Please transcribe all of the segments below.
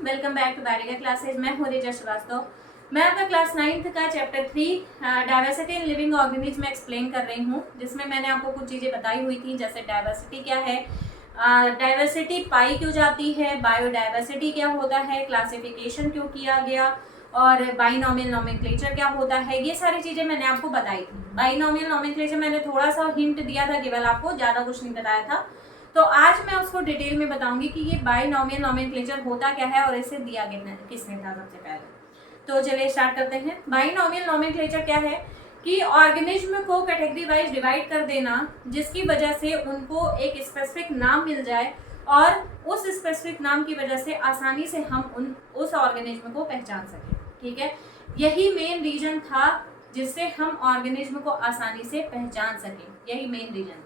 Welcome back to बैरिगा classes. मैं हूँ रिचा श्रीवास्तव। मैं आपका क्लास 9th का chapter 3 diversity in living organism में एक्सप्लेन कर रही हूँ, जिसमें मैंने आपको कुछ चीज़ें बताई हुई थी, जैसे डाइवर्सिटी क्या है, डाइवर्सिटी पाई क्यों जाती है, बायोडाइवर्सिटी क्या होता है, क्लासिफिकेशन क्यों किया गया, और बाइनोमियल नोमेनक्लेचर क्या होता है। ये सारी चीज़ें मैंने आपको बताई थी। बाइनोमियल नोमेनक्लेचर मैंने थोड़ा सा हिंट दिया था केवल, आपको ज़्यादा कुछ नहीं बताया था। तो आज मैं उसको डिटेल में बताऊंगी कि ये बाइनोमियल नोमेनक्लेचर होता क्या है और इसे दिया किसने था सबसे पहले। तो चलिए स्टार्ट करते हैं। बाइनोमियल नोमेनक्लेचर क्या है कि ऑर्गेनिज्म को कैटेगरी वाइज डिवाइड कर देना, जिसकी वजह से उनको एक स्पेसिफिक नाम मिल जाए और उस स्पेसिफिक नाम की वजह से आसानी से हम उस ऑर्गेनिज्म को पहचान सकें। ठीक है, यही मेन रीजन था जिससे हम ऑर्गेनिज्म को आसानी से पहचान सकें, यही मेन रीजन था।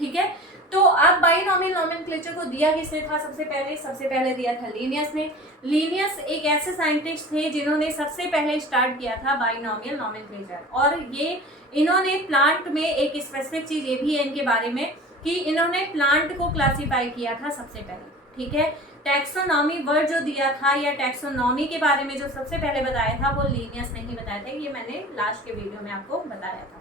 ठीक है, तो अब बाइनोमियल नोमेनक्लेचर को दिया किसने था सबसे पहले दिया था लिनियस ने। लिनियस एक ऐसे साइंटिस्ट थे जिन्होंने सबसे पहले स्टार्ट किया था बाइनोमियल नोमेनक्लेचर, और ये इन्होंने प्लांट में एक स्पेसिफिक चीज ये भी है इनके बारे में कि इन्होंने प्लांट को क्लासीफाई किया था सबसे पहले। ठीक है, टैक्सोनॉमी वर्ड जो दिया था या टैक्सोनॉमी के बारे में जो सबसे पहले बताया था वो लिनियस ने ही बताया था। ये मैंने लास्ट के वीडियो में आपको बताया था।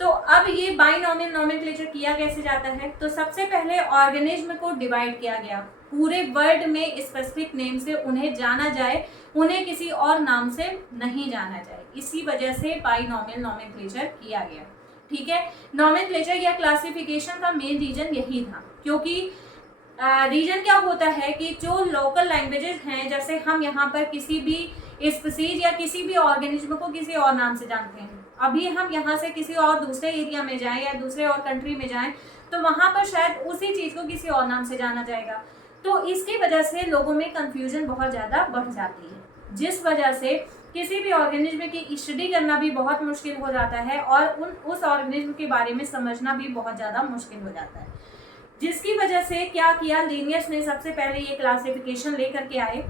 तो अब ये बाइनोमियल नोमेनक्लेचर किया कैसे जाता है, तो सबसे पहले ऑर्गेनिज्म को डिवाइड किया गया, पूरे वर्ल्ड में स्पेसिफिक नेम से उन्हें जाना जाए, उन्हें किसी और नाम से नहीं जाना जाए, इसी वजह से बाइनोमियल नोमेनक्लेचर किया गया। ठीक है, नोमेनक्लेचर या क्लासिफिकेशन का मेन रीजन यही था, क्योंकि रीजन क्या होता है कि जो लोकल लैंग्वेजेस हैं, जैसे हम यहाँ पर किसी भी स्पीसीज या किसी भी ऑर्गेनिज्म को किसी और नाम से जानते हैं, अभी हम यहाँ से किसी और दूसरे एरिया में जाएं या दूसरे और कंट्री में जाएं तो वहाँ पर शायद उसी चीज़ को किसी और नाम से जाना जाएगा। तो इसकी वजह से लोगों में कंफ्यूजन बहुत ज़्यादा बढ़ जाती है, जिस वजह से किसी भी ऑर्गेनिज्म की स्टडी करना भी बहुत मुश्किल हो जाता है और उस ऑर्गेनिज्म के बारे में समझना भी बहुत ज़्यादा मुश्किल हो जाता है। जिसकी वजह से क्या किया, लिनियस ने सबसे पहले ये क्लासिफिकेशन लेकर के आए,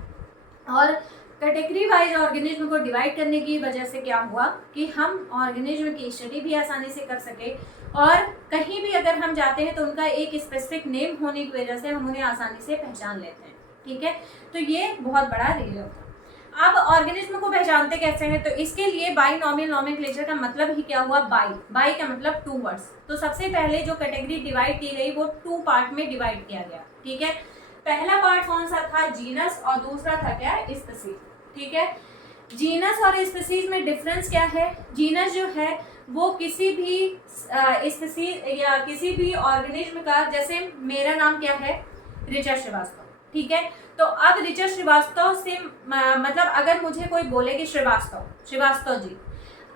और कैटेगरी वाइज ऑर्गेनिज्म को डिवाइड करने की वजह से क्या हुआ कि हम ऑर्गेनिज्म की स्टडी भी आसानी से कर सके, और कहीं भी अगर हम जाते हैं तो उनका एक स्पेसिफिक नेम होने की वजह से हम उन्हें आसानी से पहचान लेते हैं। ठीक है, तो ये बहुत बड़ा रीजन था। अब ऑर्गेनिज्म को पहचानते कैसे हैं, तो इसके लिए बाइनोमियल नोमेनक्लेचर का मतलब ही क्या हुआ, बाई का मतलब टू वर्ड्स। तो सबसे पहले जो कैटेगरी डिवाइड की गई वो 2 पार्ट में डिवाइड किया गया। ठीक है, पहला पार्ट कौन सा था, जीनस, और दूसरा था क्या, स्पीसीज। ठीक है, जीनस और स्पीसीज में डिफरेंस क्या है, जीनस जो है वो किसी भी स्पीसीज या किसी भी ऑर्गेनिज्म का, जैसे मेरा नाम क्या है, रिचा श्रीवास्तव। ठीक है, तो अब रिचा श्रीवास्तव से मतलब अगर मुझे कोई बोले कि श्रीवास्तव जी,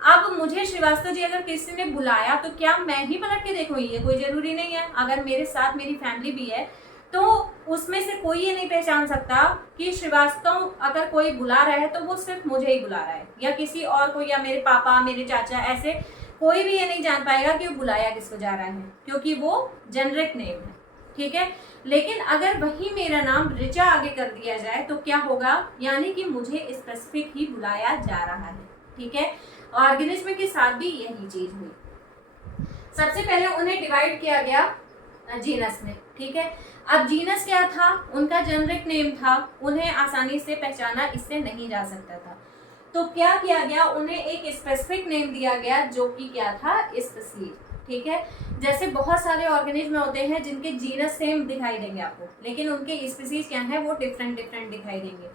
अब मुझे श्रीवास्तव जी अगर किसी ने बुलाया तो क्या मैं ही पलट के देखूंगी, ये कोई जरूरी नहीं है। अगर मेरे साथ मेरी फैमिली भी है तो उसमें से कोई ये नहीं पहचान सकता कि श्रीवास्तव अगर कोई बुला रहा है तो वो सिर्फ मुझे ही बुला रहा है, या किसी और को, या मेरे पापा, मेरे चाचा, ऐसे कोई भी ये नहीं जान पाएगा कि वो बुलाया किसको जा रहा है, क्योंकि वो जेनरिक नेम है। ठीक है, लेकिन अगर वही मेरा नाम रिचा आगे कर दिया जाए तो क्या होगा, यानी कि मुझे स्पेसिफिक ही बुलाया जा रहा है। ठीक है, ऑर्गेनिज्म के साथ भी यही चीज हुई। सबसे पहले उन्हें डिवाइड किया गया जीनस में। ठीक है, अब जीनस क्या था, उनका जेनरिक नेम था, उन्हें आसानी से पहचाना इससे नहीं जा सकता था, तो क्या किया गया, उन्हें एक स्पेसिफिक नेम दिया गया जो कि क्या था, स्पीसीज। ठीक है, जैसे बहुत सारे ऑर्गेनिज्म होते हैं जिनके जीनस सेम दिखाई देंगे आपको, लेकिन उनके स्पीसीज क्या है, वो डिफरेंट दिखाई देंगे।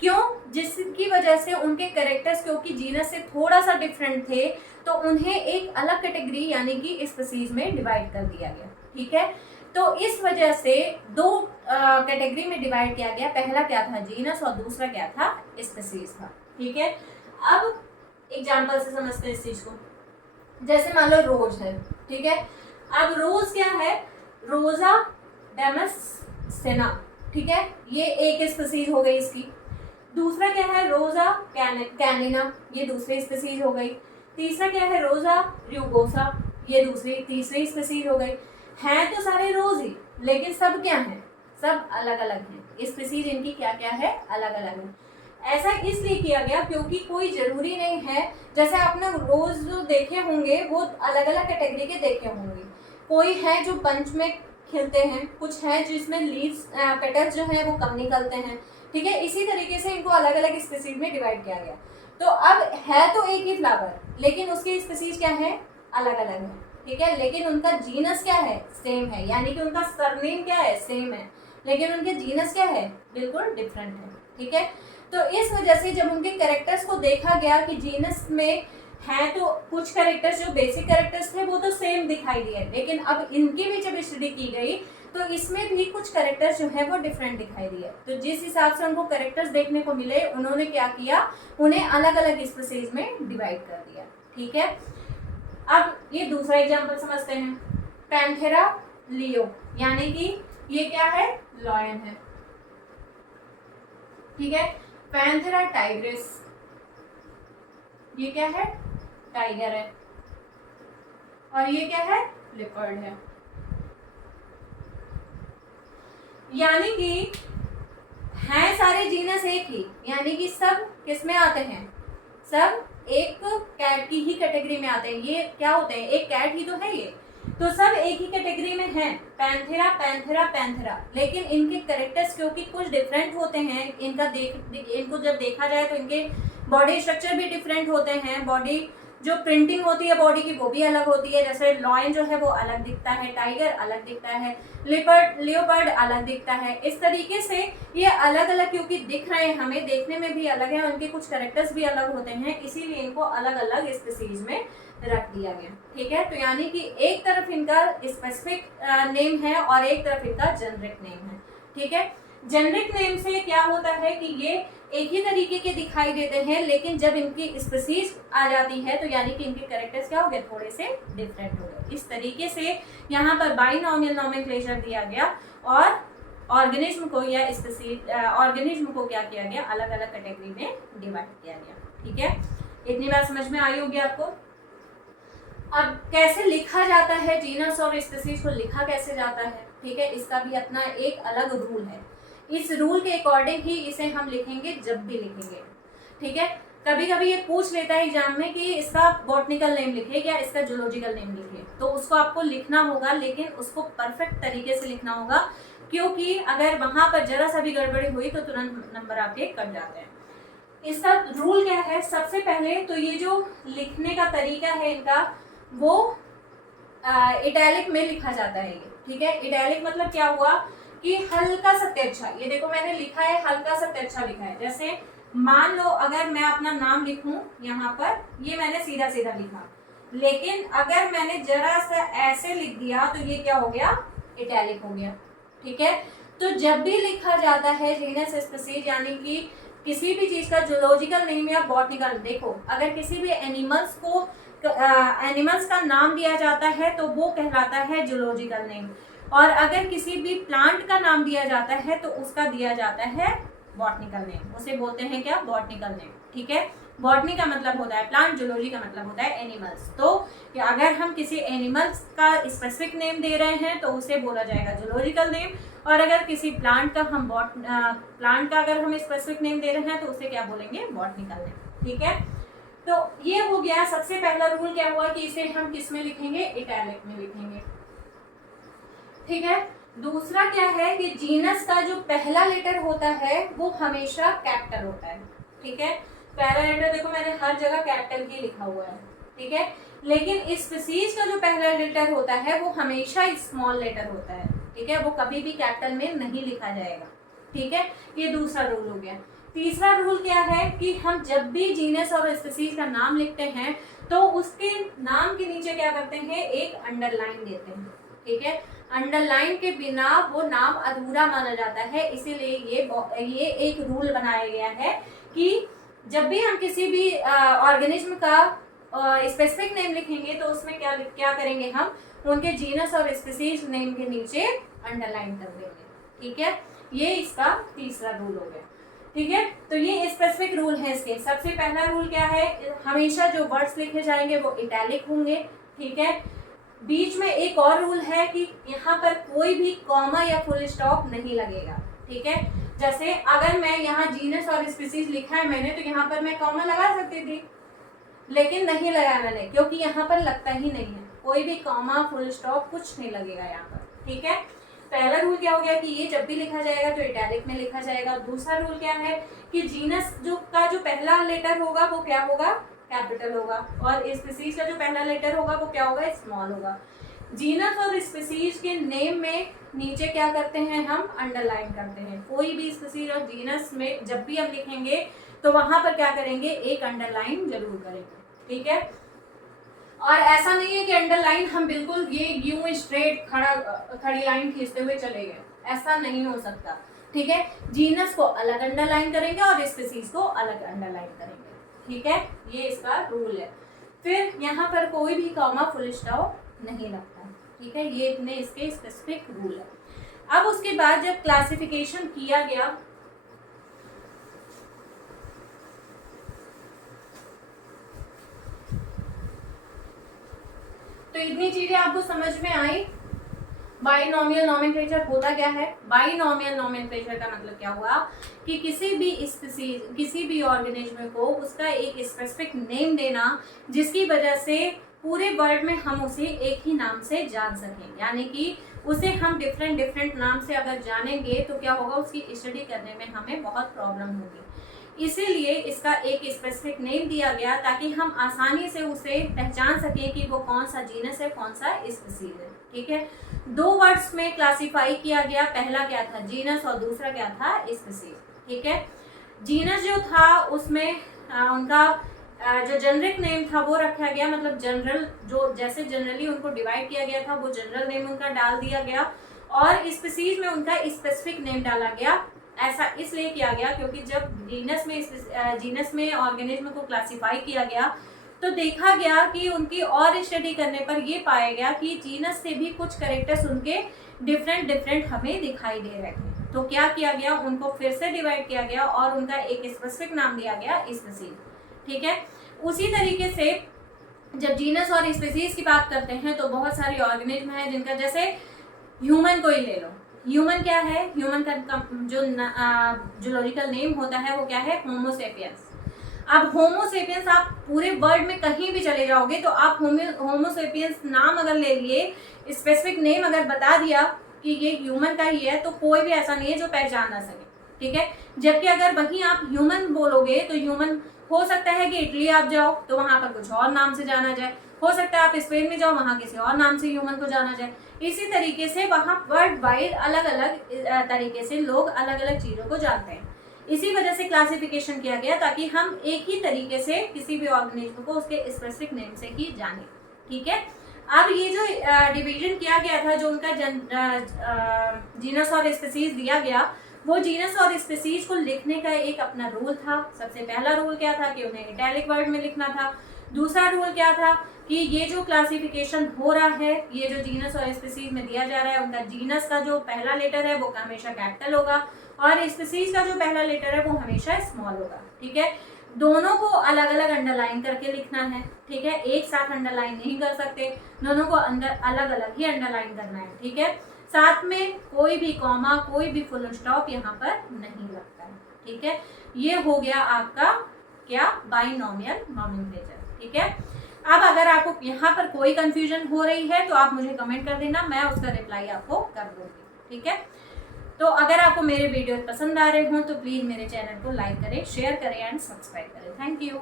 क्यों, जिसकी वजह से उनके कैरेक्टर्स क्योंकि जीनस से थोड़ा सा डिफरेंट थे, तो उन्हें एक अलग कैटेगरी यानी कि स्पीसीज में डिवाइड कर दिया गया। ठीक है, तो इस वजह से 2 कैटेगरी में डिवाइड किया गया, पहला क्या था, जीनस, और दूसरा क्या था, स्पीसीज था। ठीक है, अब एग्जांपल से समझते हैं इस चीज को। जैसे मान लो रोज है। ठीक है, अब रोज क्या है, रोजा डेमस्सेना। ठीक है, ये एक स्पीसीज हो गई इसकी। दूसरा क्या है, रोजा कैनिना, ये दूसरी स्पीसीज हो गई। तीसरा क्या है, रोजा रुगोसा, ये तीसरी स्पीसीज हो गई। हैं तो सारे रोज ही, लेकिन सब क्या हैं, सब अलग अलग हैं, स्पीसीज इनकी क्या क्या है, अलग अलग है। ऐसा इसलिए किया गया क्योंकि कोई जरूरी नहीं है, जैसे आपने रोज जो देखे होंगे वो अलग अलग कैटेगरी के देखे होंगे। कोई है जो बंच में खिलते हैं, कुछ है जिसमें लीव्स पेटल्स जो है वो कम निकलते हैं, ठीक है। इसी तरीके से इनको अलग अलग स्पीसीज में डिवाइड किया गया। तो अब है तो एक ही फ्लावर, लेकिन उसकी स्पीसीज क्या है, अलग अलग है, ठीक है। लेकिन उनका जीनस क्या है, सेम है, यानी कि उनका सरनेम क्या है, सेम है, लेकिन उनके जीनस क्या है, बिल्कुल डिफरेंट है, ठीक है। तो इस वजह से जब उनके कैरेक्टर्स को देखा गया कि जीनस में है तो कुछ कैरेक्टर्स जो बेसिक कैरेक्टर्स थे वो तो सेम दिखाई दिए, लेकिन अब इनकी भी जब स्टडी की गई तो इसमें भी कुछ कैरेक्टर्स जो है वो डिफरेंट दिखाई दिए। तो जिस हिसाब से उनको कैरेक्टर्स देखने को मिले, उन्होंने क्या किया, उन्हें अलग अलग स्पीसीज में डिवाइड कर दिया, ठीक है। अब ये दूसरा एग्जाम्पल समझते हैं, पैंथेरा लियो, यानी कि ये क्या है, लॉयन है, ठीक है। पैंथेरा टाइग्रिस, ये क्या है, टाइगर है, और ये क्या है, लिपर्ड है। यानी कि हैं सारे जीनस एक ही, यानी कि सब किस में आते हैं, सब एक कैट की ही कैटेगरी में आते हैं। ये क्या होते हैं, एक कैट ही तो है ये, तो सब एक ही कैटेगरी में हैं, पैंथेरा पैंथेरा पैंथेरा। लेकिन इनके कैरेक्टर्स क्योंकि कुछ डिफरेंट होते हैं, इनको जब देखा जाए तो इनके बॉडी स्ट्रक्चर भी डिफरेंट होते हैं, बॉडी जो प्रिंटिंग होती है बॉडी की वो भी अलग होती है। जैसे लॉयन जो है वो अलग दिखता है, टाइगर अलग दिखता है, लियोपर्ड अलग दिखता है। इस तरीके से ये अलग अलग क्योंकि दिख रहे हैं, हमें देखने में भी अलग है, उनके कुछ कैरेक्टर्स भी अलग होते हैं, इसीलिए इनको अलग अलग स्पीसीज में रख दिया गया, ठीक है। तो यानी कि एक तरफ इनका स्पेसिफिक नेम है और एक तरफ इनका जेनरिक नेम है, ठीक है। जेनरिक नेम से क्या होता है कि ये एक ही तरीके के दिखाई देते हैं, लेकिन जब इनकी स्पीसीज आ जाती है तो यानी कि इनके कैरेक्टर्स क्या हो गए, थोड़े से डिफरेंट हो गए। इस तरीके से यहाँ पर बाइनॉमियल नोमेनक्लेचर दिया गया और ऑर्गेनिज्म को या स्पीसीज ऑर्गेनिज्म को क्या किया गया, अलग अलग कैटेगरी में डिवाइड किया गया, ठीक है। इतनी बात समझ में आई होगी आपको। अब कैसे लिखा जाता है जीनस और स्पीसीज को लिखा कैसे जाता है, ठीक है, इसका भी अपना एक अलग रूल है। इस रूल के अकॉर्डिंग ही इसे हम लिखेंगे जब भी लिखेंगे, ठीक है। कभी कभी ये पूछ लेता है एग्जाम में कि इसका बॉटनिकल नेम लिखे या इसका जूलॉजिकल नेम लिखे, तो उसको आपको लिखना होगा, लेकिन उसको परफेक्ट तरीके से लिखना होगा, क्योंकि अगर वहां पर जरा सा भी गड़बड़ी हुई तो तुरंत नंबर आपके कट जाते हैं। इसका रूल क्या है, सबसे पहले तो ये जो लिखने का तरीका है इनका वो इटैलिक में लिखा जाता है ये, ठीक है। इटैलिक मतलब क्या हुआ कि हल्का सा तिरछा, ये देखो मैंने लिखा है हल्का सा तिरछा लिखा है। जैसे मान लो अगर मैं अपना नाम लिखूं यहाँ पर, ये मैंने सीधा सीधा लिखा, लेकिन अगर मैंने जरा सा ऐसे लिख दिया तो ये क्या हो गया, इटैलिक हो गया, ठीक है। तो जब भी लिखा जाता है जीनस स्पीसीज यानी कि किसी भी चीज का जूलॉजिकल नेम या बॉटनिकल, देखो अगर किसी भी एनिमल्स का नाम दिया जाता है तो वो कहलाता है जूलॉजिकल नेम, और अगर किसी भी प्लांट का नाम दिया जाता है तो उसका दिया जाता है बॉटनिकल नेम, उसे बोलते हैं क्या, बॉटनिकल नेम, ठीक है। बॉटनी का मतलब होता है प्लांट, जूलॉजी का मतलब होता है एनिमल्स। तो अगर हम किसी एनिमल्स का स्पेसिफिक नेम दे रहे हैं तो उसे बोला जाएगा जूलॉजिकल नेम, और अगर किसी प्लांट का अगर हम स्पेसिफिक नेम दे रहे हैं तो उसे क्या बोलेंगे, बॉटनिकल नेम, ठीक है। तो ये हो गया सबसे पहला रूल, क्या हुआ कि इसे हम किस में लिखेंगे, इटैलिक में लिखेंगे, ठीक है। दूसरा क्या है कि जीनस का जो पहला लेटर होता है वो हमेशा कैपिटल होता है, ठीक है। पहला लेटर देखो मैंने हर जगह कैपिटल ही लिखा हुआ है, ठीक है। लेकिन स्पीसीज का जो पहला लेटर होता है वो हमेशा स्मॉल लेटर होता है, ठीक है, वो कभी भी कैपिटल में नहीं लिखा जाएगा, ठीक है। ये दूसरा रूल हो गया। तीसरा रूल क्या है कि हम जब भी जीनस और स्पीसीज का नाम लिखते हैं तो उसके नाम के नीचे क्या करते हैं, एक अंडरलाइन देते हैं, ठीक है। अंडरलाइन के बिना वो नाम अधूरा माना जाता है, इसीलिए ये एक रूल बनाया गया है कि जब भी हम किसी भी ऑर्गेनिज्म का स्पेसिफिक नेम लिखेंगे तो उसमें क्या करेंगे, हम उनके जीनस और स्पीसीज नेम के नीचे अंडरलाइन कर देंगे, ठीक है। ये इसका तीसरा रूल हो गया, ठीक है। तो ये स्पेसिफिक रूल है इसके। सबसे पहला रूल क्या है, हमेशा जो वर्ड्स लिखे जाएंगे वो इटैलिक होंगे, ठीक है। बीच में एक और रूल है कि यहाँ पर कोई भी कॉमा या फुल स्टॉप नहीं लगेगा, ठीक है। जैसे अगर मैं यहाँ जीनस और स्पीसीज लिखा है मैंने, तो यहाँ पर मैं कॉमा लगा सकती थी, लेकिन नहीं लगाया मैंने, क्योंकि यहाँ पर लगता ही नहीं है, कोई भी कॉमा फुल स्टॉप कुछ नहीं लगेगा यहाँ पर। ठीक है, पहला रूल क्या हो गया कि ये जब भी लिखा जाएगा तो इटैलिक में लिखा जाएगा। दूसरा रूल क्या है कि जीनस जो पहला लेटर होगा वो क्या होगा, कैपिटल होगा, और स्पीसीज का जो पहला लेटर होगा वो क्या होगा, स्मॉल होगा। जीनस और स्पीसीज के नेम में नीचे क्या करते हैं, हम अंडरलाइन करते हैं। कोई भी स्पीसीज और जीनस में जब भी हम लिखेंगे तो वहां पर क्या करेंगे, एक अंडरलाइन जरूर करेंगे। ठीक है, और ऐसा नहीं है कि अंडरलाइन हम बिल्कुल ये यूं स्ट्रेट खड़ी लाइन खींचते हुए चले गए, ऐसा नहीं हो सकता। ठीक है, जीनस को अलग अंडरलाइन करेंगे और स्पीसीज को अलग अंडरलाइन करेंगे। ठीक है, ये इसका रूल है। फिर यहाँ पर कोई भी कॉमा फुल स्टॉप नहीं लगता। ठीक है, ये इतने इसके स्पेसिफिक रूल है। अब उसके बाद जब क्लासिफिकेशन किया गया, तो इतनी चीजें आपको समझ में आई। बाइनोमियल नोमेनक्लेचर होता क्या है? बाइनोमियल नोमेनक्लेचर का मतलब क्या हुआ कि किसी भी स्पीसीज, किसी भी ऑर्गेनिज्म को उसका एक स्पेसिफिक नेम देना, जिसकी वजह से पूरे वर्ल्ड में हम उसे एक ही नाम से जान सकें। यानी कि उसे हम डिफरेंट नाम से अगर जानेंगे तो क्या होगा, उसकी स्टडी करने में हमें बहुत प्रॉब्लम होगी। इसीलिए इसका एक स्पेसिफिक नेम दिया गया ताकि हम आसानी से उसे पहचान सकें कि वो कौन सा जीनस है, कौन सा स्पीसीज है। ठीक है, दो वर्ड्स में क्लासिफाई किया गया, पहला क्या था, जीनस, और दूसरा क्या था, स्पीसीज। ठीक है, जीनस जो था उसमें उनका जो जेनरिक नेम था वो रखा गया, मतलब जनरल, जो जैसे जनरली उनको डिवाइड किया गया था वो जनरल नेम उनका डाल दिया गया, और स्पीसीज में उनका स्पेसिफिक नेम डाला गया। ऐसा इसलिए किया गया क्योंकि जब जीनस में ऑर्गेनिज्म को क्लासिफाई किया गया तो देखा गया कि उनकी और स्टडी करने पर ये पाया गया कि जीनस से भी कुछ कैरेक्टर्स उनके डिफरेंट हमें दिखाई दे रहे थे। तो क्या किया गया, उनको फिर से डिवाइड किया गया और उनका एक स्पेसिफिक नाम दिया गया, स्पीसीज। ठीक है, उसी तरीके से जब जीनस और स्पीसीज की बात करते हैं तो बहुत सारे ऑर्गेनिज्म हैं जिनका, जैसे ह्यूमन को ही ले लो। ह्यूमन क्या है, ह्यूमन का जो जूलॉजिकल नेम होता है वो क्या है, होमो सेपियंस। अब होमो सेपियंस आप पूरे वर्ल्ड में कहीं भी चले जाओगे तो आप होमो सेपियंस नाम अगर ले लिए, स्पेसिफिक नेम अगर बता दिया कि ये ह्यूमन का ही है, तो कोई भी ऐसा नहीं है जो पहचान ना सके। ठीक है, जबकि अगर वहीं आप ह्यूमन बोलोगे तो ह्यूमन हो सकता है कि इटली आप जाओ तो वहां पर कुछ और नाम से जाना जाए, हो सकता है आप स्पेन में जाओ वहां किसी और नाम से ह्यूमन को जाना जाए। इसी तरीके से वहां वर्ल्ड वाइड अलग अलग तरीके से लोग अलग अलग चीजों को जानते हैं। इसी वजह से क्लासिफिकेशन किया गया ताकि हम एक ही तरीके से किसी भी ऑर्गेनिज्म को उसके स्पेसिफिक नेम से ही जाने। ठीक है, अब ये जो डिवीजन किया गया था, जो उनका जीनस और स्पीसीज दिया गया, वो जीनस और स्पीसीज को लिखने का एक अपना रूल था। सबसे पहला रूल क्या था कि उन्हें इटैलिक वर्ड में लिखना था। दूसरा रूल क्या था कि ये जो क्लासिफिकेशन हो रहा है, ये जो जीनस और स्पीसीज में दिया जा रहा है, उनका जीनस का जो पहला लेटर है वो हमेशा कैपिटल होगा और स्पीसीज का जो पहला लेटर है वो हमेशा स्मॉल होगा। ठीक है, दोनों को अलग अलग अंडरलाइन करके लिखना है। ठीक है, एक साथ अंडरलाइन नहीं कर सकते, दोनों को अंदर अलग अलग ही अंडरलाइन करना है। ठीक है, साथ में कोई भी कॉमा, कोई भी फुल स्टॉप यहाँ पर नहीं लगता है। ठीक है, ये हो गया आपका क्या, बाइनोमियल नोमेनक्लेचर। ठीक है, अब अगर आपको यहाँ पर कोई कंफ्यूजन हो रही है तो आप मुझे कमेंट कर देना, मैं उसका रिप्लाई आपको कर दूंगी। ठीक है, तो अगर आपको मेरे वीडियो पसंद आ रहे हों तो प्लीज़ मेरे चैनल को लाइक करें, शेयर करें एंड सब्सक्राइब करें। Thank you.